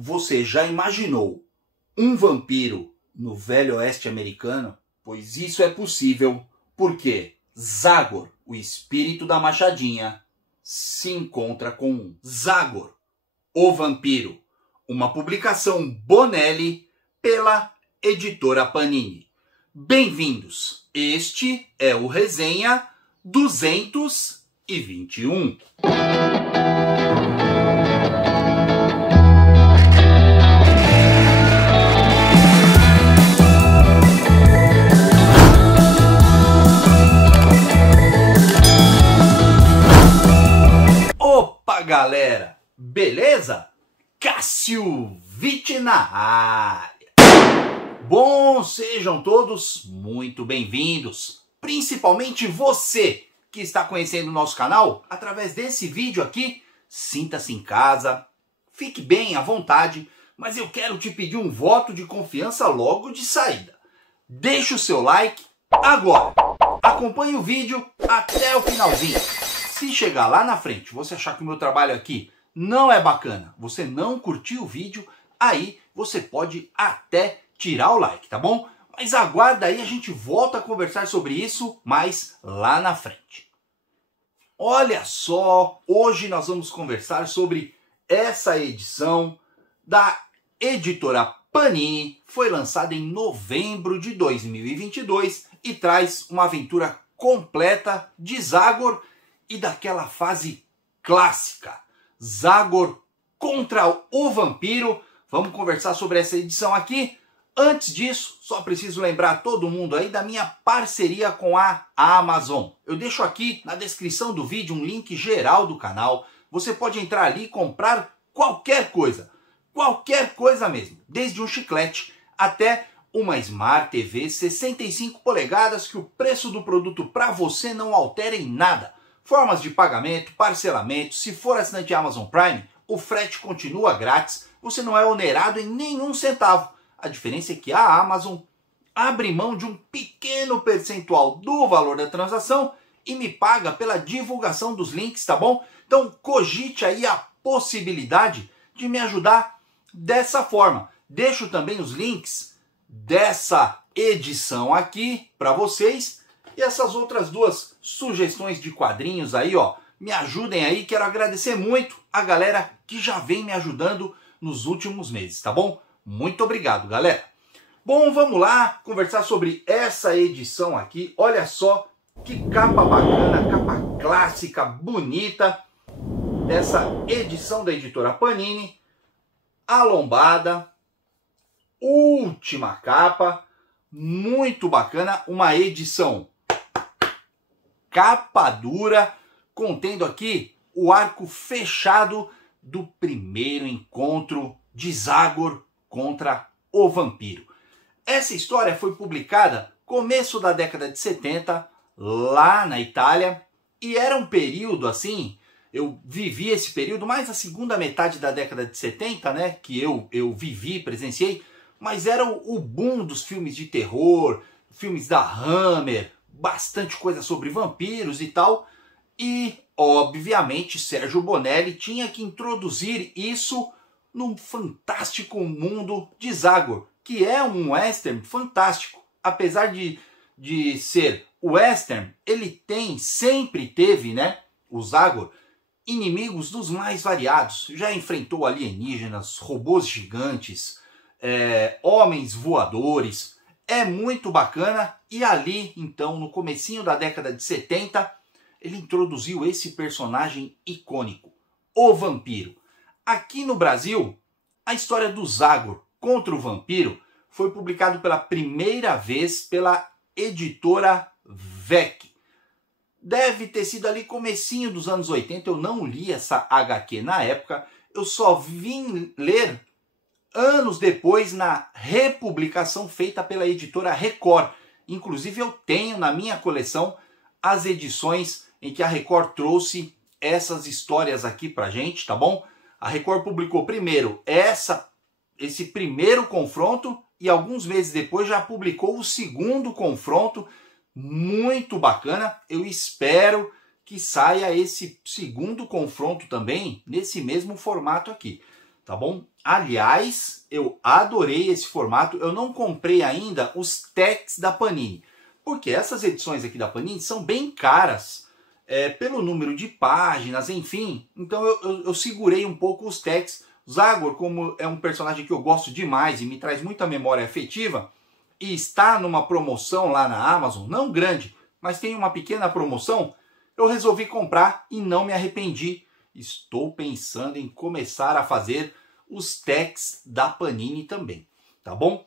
Você já imaginou um vampiro no Velho Oeste americano? Pois isso é possível porque Zagor, o espírito da machadinha, se encontra com um Zagor, o vampiro, uma publicação Bonelli pela editora Panini. Bem-vindos, este é o Resenha 221. Opa, galera, beleza? Cássio Vitti na área. Bom, sejam todos muito bem-vindos, principalmente você que está conhecendo o nosso canal através desse vídeo aqui. Sinta-se em casa, fique bem à vontade, mas eu quero te pedir um voto de confiança logo de saída. Deixe o seu like agora, acompanhe o vídeo até o finalzinho. Se chegar lá na frente, você achar que o meu trabalho aqui não é bacana, você não curtiu o vídeo, aí você pode até tirar o like, tá bom? Mas aguarda aí, a gente volta a conversar sobre isso mais lá na frente. Olha só, hoje nós vamos conversar sobre essa edição da editora Panini. Foi lançada em novembro de 2022 e traz uma aventura completa de Zagor e daquela fase clássica, Zagor contra o vampiro. Vamos conversar sobre essa edição aqui. Antes disso, só preciso lembrar todo mundo aí da minha parceria com a Amazon. Eu deixo aqui na descrição do vídeo um link geral do canal. Você pode entrar ali e comprar qualquer coisa mesmo, desde um chiclete até uma Smart TV 65 polegadas que o preço do produto para você não altera em nada. Formas de pagamento, parcelamento, se for assinante Amazon Prime, o frete continua grátis, você não é onerado em nenhum centavo. A diferença é que a Amazon abre mão de um pequeno percentual do valor da transação e me paga pela divulgação dos links, tá bom? Então cogite aí a possibilidade de me ajudar dessa forma. Deixo também os links dessa edição aqui para vocês. E essas outras duas sugestões de quadrinhos aí, ó, me ajudem aí. Quero agradecer muito a galera que já vem me ajudando nos últimos meses, tá bom? Muito obrigado, galera. Bom, vamos lá conversar sobre essa edição aqui. Olha só que capa bacana, capa clássica, bonita, dessa edição da editora Panini. A lombada, última capa, muito bacana, uma edição capa dura, contendo aqui o arco fechado do primeiro encontro de Zagor contra o vampiro. Essa história foi publicada começo da década de 70, lá na Itália, e era um período assim, eu vivi esse período, mais a segunda metade da década de 70, né, que eu vivi, presenciei, mas era o boom dos filmes de terror, filmes da Hammer, bastante coisa sobre vampiros e tal, e obviamente Sérgio Bonelli tinha que introduzir isso num fantástico mundo de Zagor, que é um western fantástico. Apesar de ser western, ele sempre teve, né, o Zagor, inimigos dos mais variados. Já enfrentou alienígenas, robôs gigantes, homens voadores. É muito bacana, e ali, então, no comecinho da década de 70, ele introduziu esse personagem icônico, o vampiro. Aqui no Brasil, a história do Zagor contra o vampiro foi publicado pela primeira vez pela editora VEC. Deve ter sido ali comecinho dos anos 80, eu não li essa HQ na época, eu só vim ler anos depois na republicação feita pela editora Record. Inclusive eu tenho na minha coleção as edições em que a Record trouxe essas histórias aqui pra gente, tá bom? A Record publicou primeiro esse primeiro confronto e alguns meses depois já publicou o segundo confronto, muito bacana. Eu espero que saia esse segundo confronto também nesse mesmo formato aqui, tá bom? Aliás, eu adorei esse formato. Eu não comprei ainda os techs da Panini, porque essas edições aqui da Panini são bem caras, pelo número de páginas, enfim. Então eu segurei um pouco os techs. Zagor, como é um personagem que eu gosto demais e me traz muita memória afetiva, e está numa promoção lá na Amazon, não grande, mas tem uma pequena promoção, eu resolvi comprar e não me arrependi. Estou pensando em começar a fazer os techs da Panini também, tá bom?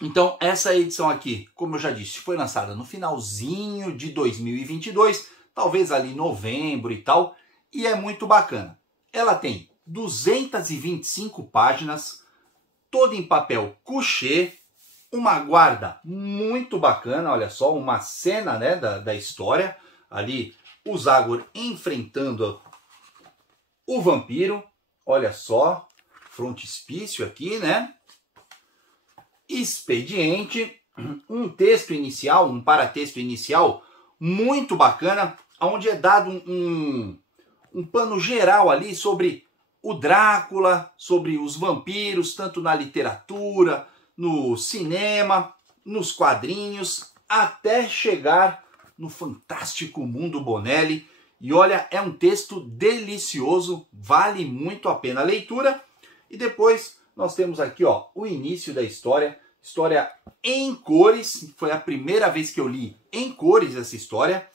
Então essa edição aqui, como eu já disse, foi lançada no finalzinho de 2022, talvez ali novembro e tal, e é muito bacana. Ela tem 225 páginas, toda em papel couché, uma guarda muito bacana, olha só, uma cena, né, da história, ali o Zagor enfrentando o vampiro, olha só, frontispício aqui, né, expediente, um texto inicial, um paratexto inicial muito bacana, onde é dado um pano geral ali sobre o Drácula, sobre os vampiros, tanto na literatura, no cinema, nos quadrinhos, até chegar no fantástico mundo Bonelli. E olha, é um texto delicioso, vale muito a pena a leitura. E depois nós temos aqui, ó, o início da história em cores. Foi a primeira vez que eu li em cores essa história.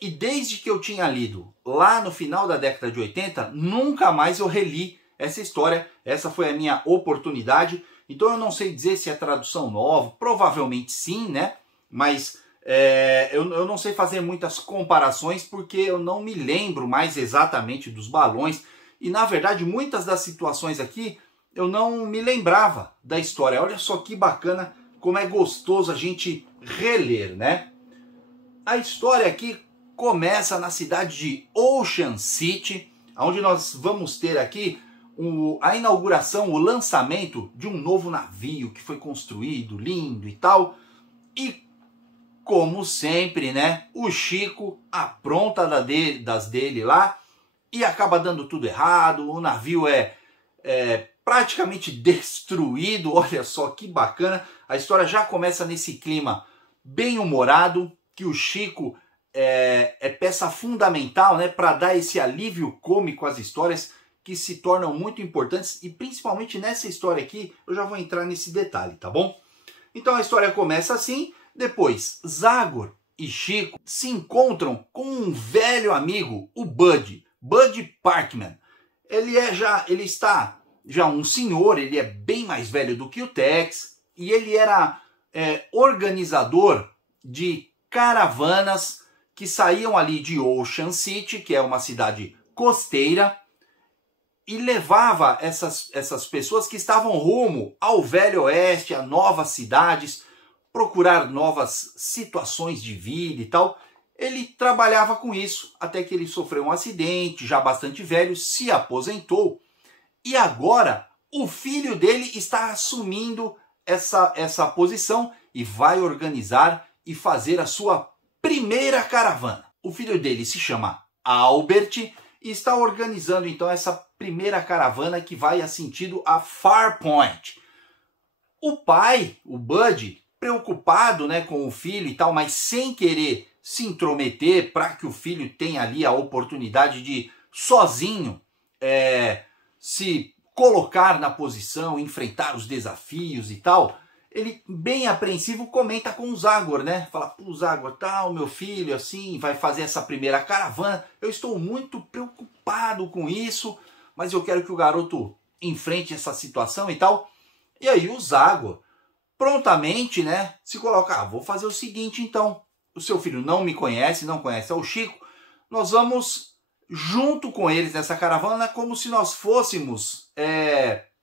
E desde que eu tinha lido lá no final da década de 80, nunca mais eu reli essa história. Essa foi a minha oportunidade. Então eu não sei dizer se é tradução nova, provavelmente sim, né? Mas eu não sei fazer muitas comparações porque eu não me lembro mais exatamente dos balões. E na verdade muitas das situações aqui eu não me lembrava da história. Olha só que bacana, como é gostoso a gente reler, né? A história aqui começa na cidade de Ocean City, onde nós vamos ter aqui a inauguração, o lançamento de um novo navio que foi construído, lindo e tal. E como sempre, né, o Chico apronta das dele lá e acaba dando tudo errado. O navio é praticamente destruído. Olha só que bacana. A história já começa nesse clima bem humorado, que o Chico é peça fundamental, né, para dar esse alívio cômico às histórias que se tornam muito importantes, e principalmente nessa história aqui, eu já vou entrar nesse detalhe, tá bom? Então a história começa assim, depois Zagor e Chico se encontram com um velho amigo, o Bud Parkman. Ele está já um senhor, ele é bem mais velho do que o Tex, e ele era organizador de caravanas que saíam ali de Ocean City, que é uma cidade costeira, e levava essas pessoas que estavam rumo ao Velho Oeste, a novas cidades, procurar novas situações de vida e tal. Ele trabalhava com isso, até que ele sofreu um acidente, já bastante velho, se aposentou, e agora o filho dele está assumindo essa posição e vai organizar e fazer a sua primeira caravana. O filho dele se chama Albert e está organizando então essa primeira caravana que vai a sentido a Farpoint. O pai, o Bud, preocupado, né, com o filho e tal, mas sem querer se intrometer para que o filho tenha ali a oportunidade de sozinho se colocar na posição, enfrentar os desafios e tal, ele, bem apreensivo, comenta com o Zagor, né? Fala, pô, Zagor, tal, meu filho, assim, vai fazer essa primeira caravana. Eu estou muito preocupado com isso, mas eu quero que o garoto enfrente essa situação e tal. E aí o Zagor, prontamente, né, se coloca, vou fazer o seguinte então. O seu filho não me conhece, não conhece o Chico. Nós vamos junto com eles nessa caravana como se nós fôssemos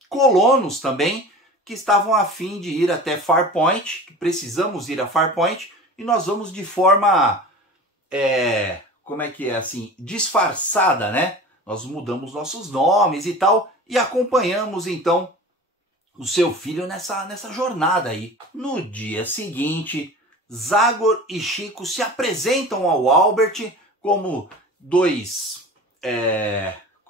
colonos também, que estavam a fim de ir até Farpoint, que precisamos ir a Farpoint, e nós vamos de forma, como é que é assim, disfarçada, né? Nós mudamos nossos nomes e tal, e acompanhamos então o seu filho nessa jornada aí. No dia seguinte, Zagor e Chico se apresentam ao Albert como dois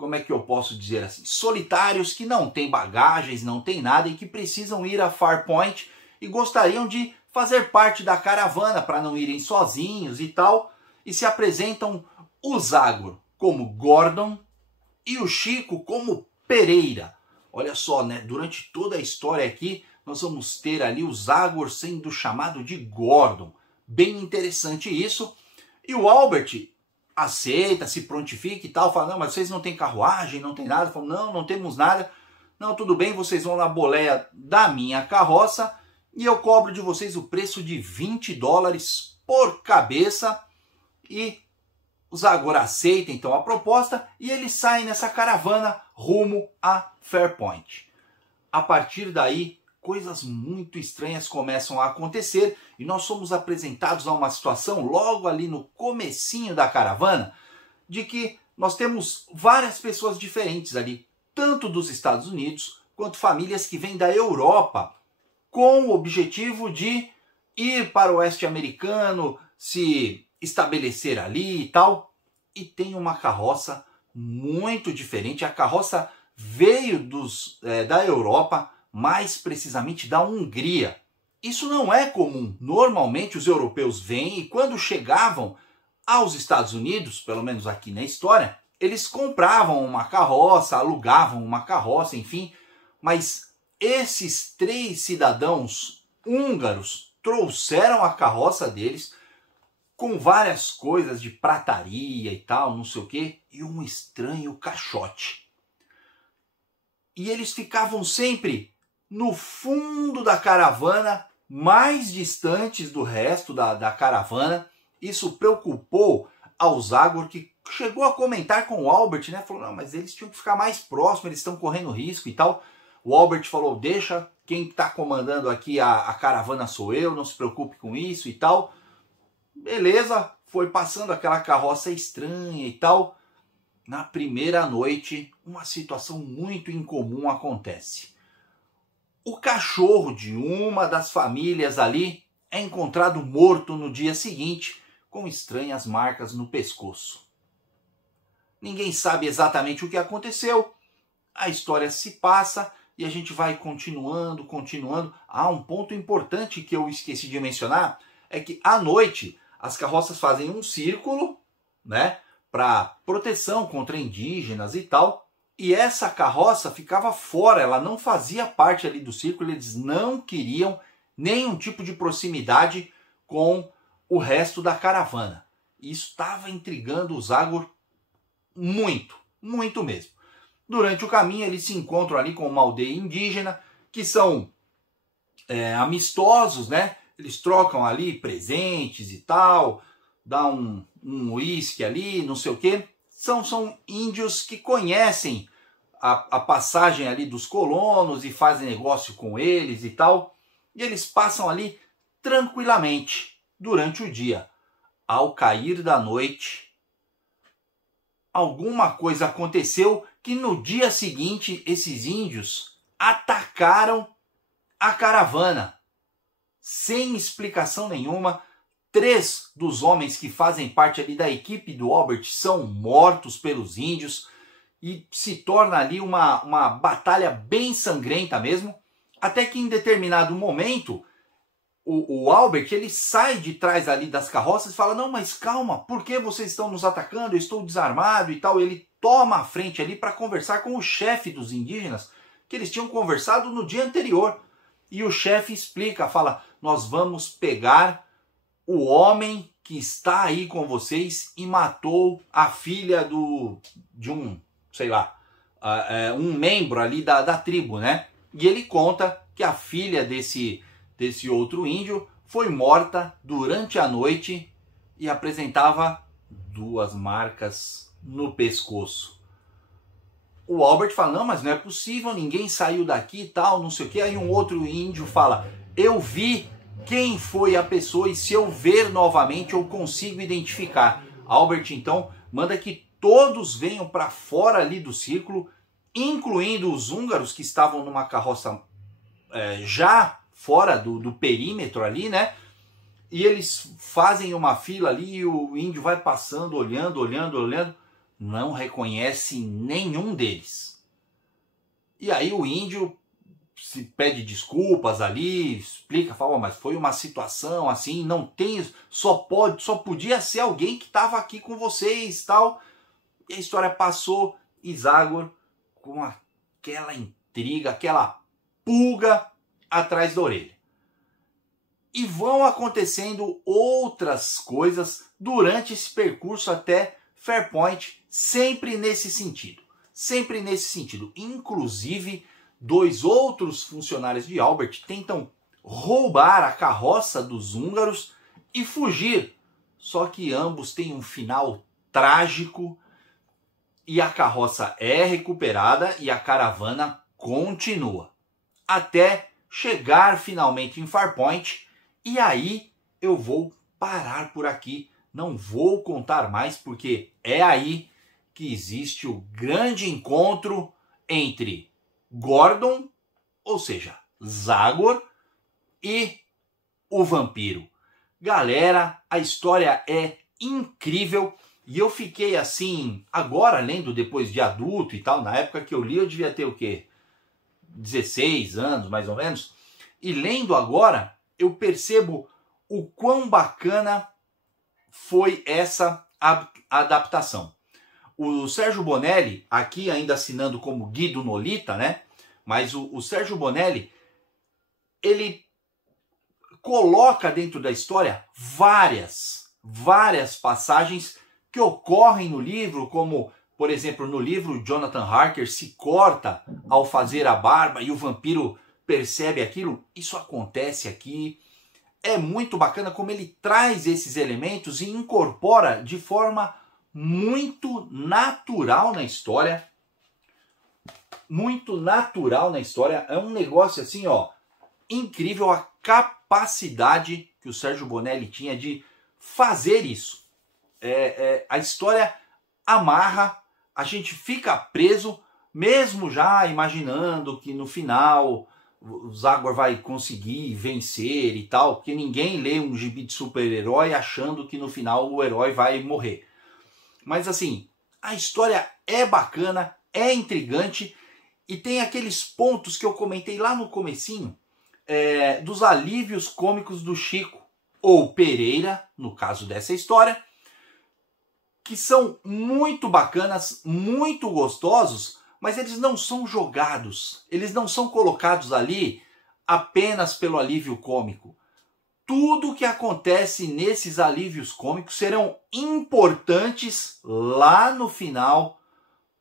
como é que eu posso dizer assim, solitários que não têm bagagens, não têm nada e que precisam ir a Farpoint e gostariam de fazer parte da caravana para não irem sozinhos e tal. E se apresentam o Zagor como Gordon e o Chico como Pereira. Olha só, né? Durante toda a história aqui, nós vamos ter ali o Zagor sendo chamado de Gordon. Bem interessante isso. E o Albert aceita, se prontifica e tal, fala, não, mas vocês não têm carruagem, não tem nada. Fala, não, não temos nada. Não, tudo bem, vocês vão na boleia da minha carroça e eu cobro de vocês o preço de $20 por cabeça. E o Zagor aceita então a proposta e eles saem nessa caravana rumo a Farpoint. A partir daí, coisas muito estranhas começam a acontecer e nós somos apresentados a uma situação logo ali no comecinho da caravana de que nós temos várias pessoas diferentes ali, tanto dos Estados Unidos quanto famílias que vêm da Europa com o objetivo de ir para o oeste americano, se estabelecer ali e tal. E tem uma carroça muito diferente. A carroça veio da Europa, mais precisamente da Hungria. Isso não é comum. Normalmente os europeus vêm e quando chegavam aos Estados Unidos, pelo menos aqui na história, eles compravam uma carroça, alugavam uma carroça, enfim. Mas esses 3 cidadãos húngaros trouxeram a carroça deles com várias coisas de prataria e tal, não sei o quê, e um estranho caixote. E eles ficavam sempre no fundo da caravana, mais distantes do resto da caravana. Isso preocupou ao Zagor, que chegou a comentar com o Albert, né? Falou, não, mas eles tinham que ficar mais próximos, eles estão correndo risco e tal. O Albert falou, deixa, quem está comandando aqui a caravana sou eu, não se preocupe com isso e tal. Beleza, foi passando aquela carroça estranha e tal. Na primeira noite, uma situação muito incomum acontece. O cachorro de uma das famílias ali é encontrado morto no dia seguinte, com estranhas marcas no pescoço. Ninguém sabe exatamente o que aconteceu. A história se passa e a gente vai continuando. Ah, um ponto importante que eu esqueci de mencionar é que à noite as carroças fazem um círculo, né, para proteção contra indígenas e tal. E essa carroça ficava fora, ela não fazia parte ali do círculo, eles não queriam nenhum tipo de proximidade com o resto da caravana. Isso estava intrigando o Zagor muito, muito mesmo. Durante o caminho eles se encontram ali com uma aldeia indígena, que são amistosos, né? Eles trocam ali presentes e tal, dá um uísque ali, não sei o quê. São índios que conhecem a passagem ali dos colonos e fazem negócio com eles e tal. E eles passam ali tranquilamente durante o dia. Ao cair da noite, alguma coisa aconteceu que no dia seguinte esses índios atacaram a caravana. Sem explicação nenhuma, 3 dos homens que fazem parte ali da equipe do Albert são mortos pelos índios e se torna ali uma batalha bem sangrenta mesmo, até que em determinado momento o Albert ele sai de trás ali das carroças e fala, não, mas calma, por que vocês estão nos atacando? Eu estou desarmado e tal. Ele toma a frente ali para conversar com o chefe dos indígenas, que eles tinham conversado no dia anterior. E o chefe explica, fala, nós vamos pegar o homem que está aí com vocês e matou a filha de um, sei lá, um membro ali da tribo, né? E ele conta que a filha desse outro índio foi morta durante a noite e apresentava 2 marcas no pescoço. O Albert fala, não, mas não é possível, ninguém saiu daqui e tal, não sei o que. Aí um outro índio fala, eu vi quem foi a pessoa e se eu ver novamente eu consigo identificar. Albert então manda que todos venham para fora ali do círculo, incluindo os húngaros que estavam numa carroça já fora do perímetro ali, né? E eles fazem uma fila ali e o índio vai passando, olhando. não reconhece nenhum deles. E aí o índio se pede desculpas ali, explica, fala, mas foi uma situação assim, não tem, só podia ser alguém que estava aqui com vocês, tal. E a história passou, e Zagor com aquela intriga, aquela pulga atrás da orelha. E vão acontecendo outras coisas durante esse percurso até Farpoint, sempre nesse sentido. Sempre nesse sentido. Inclusive, 2 outros funcionários de Albert tentam roubar a carroça dos húngaros e fugir. Só que ambos têm um final trágico e a carroça é recuperada e a caravana continua. Até chegar finalmente em Farpoint. E aí eu vou parar por aqui. Não vou contar mais porque é aí que existe o grande encontro entre Gordon, ou seja, Zagor, e o vampiro. Galera, a história é incrível e eu fiquei assim, agora lendo depois de adulto e tal, na época que eu li eu devia ter o quê? 16 anos, mais ou menos. E lendo agora, eu percebo o quão bacana foi essa adaptação. O Sérgio Bonelli, aqui ainda assinando como Guido Nolita, né? Mas o Sérgio Bonelli, ele coloca dentro da história várias passagens que ocorrem no livro, como, por exemplo, no livro Jonathan Harker se corta ao fazer a barba e o vampiro percebe aquilo. Isso acontece aqui. É muito bacana como ele traz esses elementos e incorpora de forma muito natural na história. Muito natural na história. É um negócio assim, ó, incrível a capacidade que o Sérgio Bonelli tinha de fazer isso. A história amarra, a gente fica preso, mesmo já imaginando que no final o Zagor vai conseguir vencer e tal, porque ninguém lê um gibi de super-herói achando que no final o herói vai morrer. Mas assim, a história é bacana, é intrigante e tem aqueles pontos que eu comentei lá no comecinho, dos alívios cômicos do Chico ou Pereira, no caso dessa história, que são muito bacanas, muito gostosos, mas eles não são jogados, eles não são colocados ali apenas pelo alívio cômico. Tudo que acontece nesses alívios cômicos serão importantes lá no final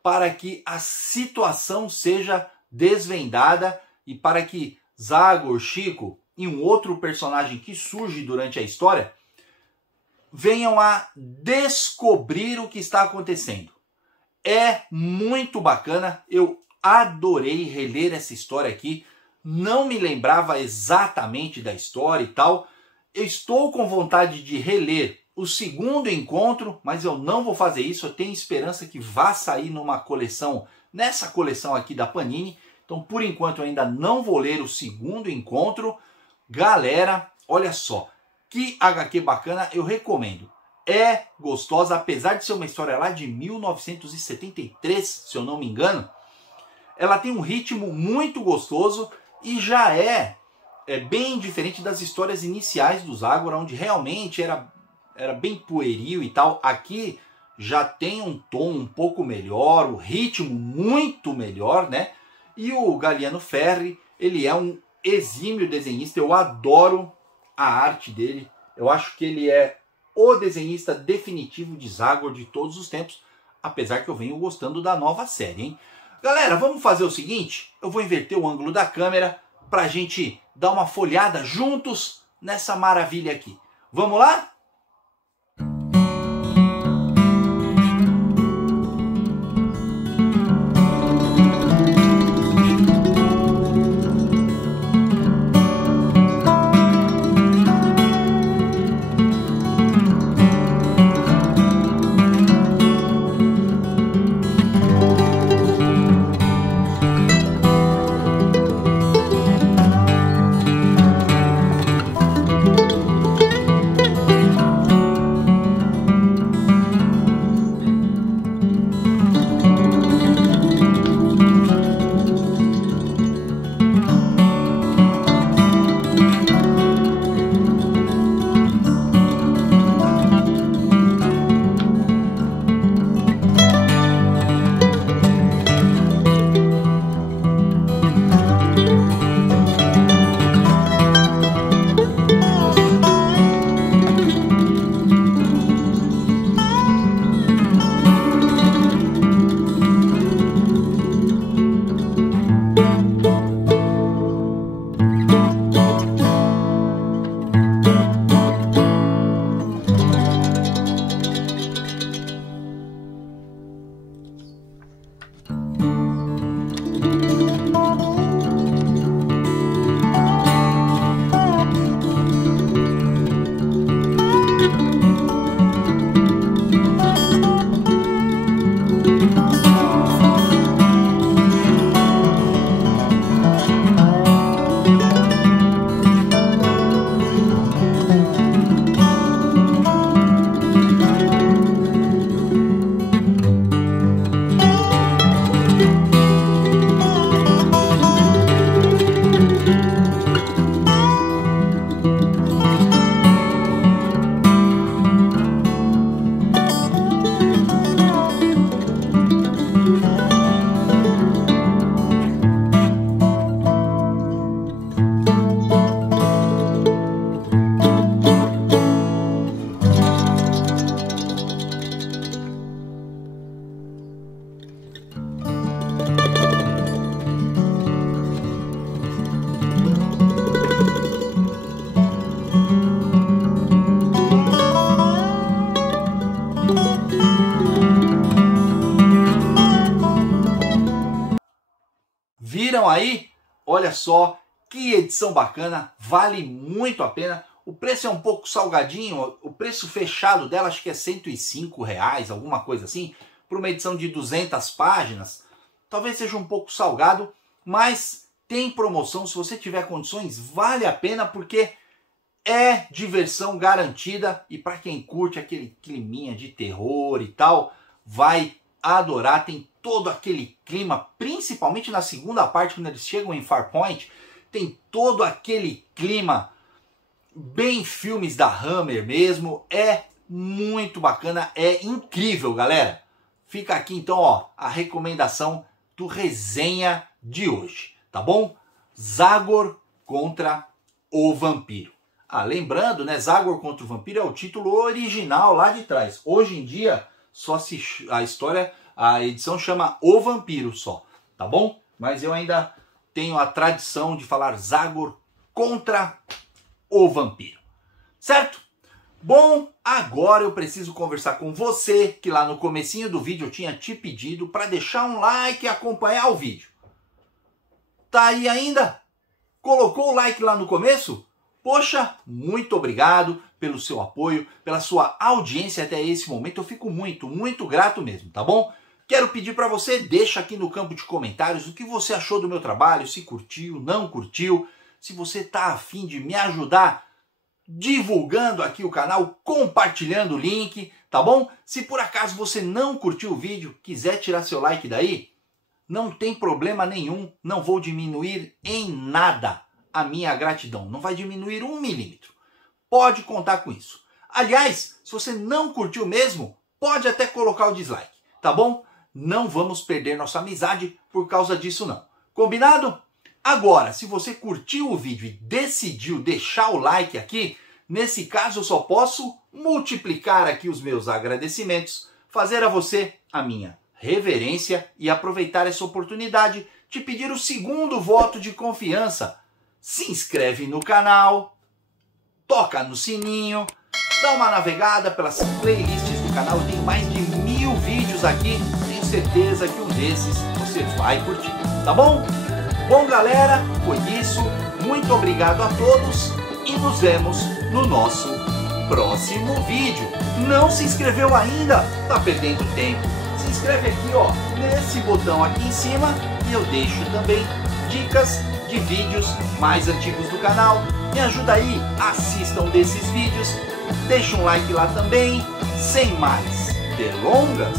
para que a situação seja desvendada e para que Zagor, Chico e um outro personagem que surge durante a história venham a descobrir o que está acontecendo. É muito bacana, eu adorei reler essa história aqui, não me lembrava exatamente da história e tal. Eu estou com vontade de reler o segundo encontro, mas eu não vou fazer isso, eu tenho esperança que vá sair numa coleção, nessa coleção aqui da Panini. Então, por enquanto, eu ainda não vou ler o segundo encontro. Galera, olha só, que HQ bacana, eu recomendo. É gostosa, apesar de ser uma história lá de 1973, se eu não me engano. Ela tem um ritmo muito gostoso e já é bem diferente das histórias iniciais do Zagor, onde realmente era bem pueril e tal. Aqui já tem um tom um pouco melhor, o ritmo muito melhor, né? E o Galiano Ferri, ele é um exímio desenhista, eu adoro a arte dele. Eu acho que ele é o desenhista definitivo de Zagor de todos os tempos, apesar que eu venho gostando da nova série, hein? Galera, vamos fazer o seguinte, eu vou inverter o ângulo da câmera pra gente dar uma folhada juntos nessa maravilha aqui. Vamos lá? Confiram aí, olha só que edição bacana, vale muito a pena. O preço é um pouco salgadinho, o preço fechado dela acho que é R$105, alguma coisa assim, para uma edição de 200 páginas. Talvez seja um pouco salgado, mas tem promoção, se você tiver condições, vale a pena porque é diversão garantida e para quem curte aquele climinha de terror e tal, vai adorar. Tem todo aquele clima, principalmente na segunda parte, quando eles chegam em Farpoint, tem todo aquele clima bem filmes da Hammer mesmo. É muito bacana, é incrível, galera. Fica aqui então, ó, a recomendação do resenha de hoje, tá bom? Zagor contra o Vampiro. Ah, lembrando, né, Zagor contra o Vampiro é o título original lá de trás. Hoje em dia, só se a história, a edição chama O Vampiro só, tá bom? Mas eu ainda tenho a tradição de falar Zagor contra o Vampiro, certo? Bom, agora eu preciso conversar com você, que lá no comecinho do vídeo eu tinha te pedido para deixar um like e acompanhar o vídeo. Tá aí ainda? Colocou o like lá no começo? Poxa, muito obrigado pelo seu apoio, pela sua audiência até esse momento. Eu fico muito grato mesmo, tá bom? Quero pedir para você, deixa aqui no campo de comentários o que você achou do meu trabalho, se curtiu, não curtiu, se você tá a fim de me ajudar divulgando aqui o canal, compartilhando o link, tá bom? Se por acaso você não curtiu o vídeo, quiser tirar seu like daí, não tem problema nenhum, não vou diminuir em nada a minha gratidão, não vai diminuir 1 milímetro. Pode contar com isso. Aliás, se você não curtiu mesmo, pode até colocar o dislike, tá bom? Não vamos perder nossa amizade por causa disso não. Combinado? Agora, se você curtiu o vídeo e decidiu deixar o like aqui, nesse caso eu só posso multiplicar aqui os meus agradecimentos, fazer a você a minha reverência e aproveitar essa oportunidade de pedir o segundo voto de confiança. Se inscreve no canal, toca no sininho, dá uma navegada pelas playlists do canal, tem mais de 1000 vídeos aqui, tenho certeza que um desses você vai curtir, tá bom? Bom, galera, foi isso, muito obrigado a todos e nos vemos no nosso próximo vídeo. Não se inscreveu ainda? Tá perdendo tempo. Se inscreve aqui, ó, nesse botão aqui em cima e eu deixo também dicas de vídeos mais antigos do canal. Me ajuda aí, assistam desses vídeos, deixa um like lá também. Sem mais delongas,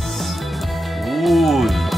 fui!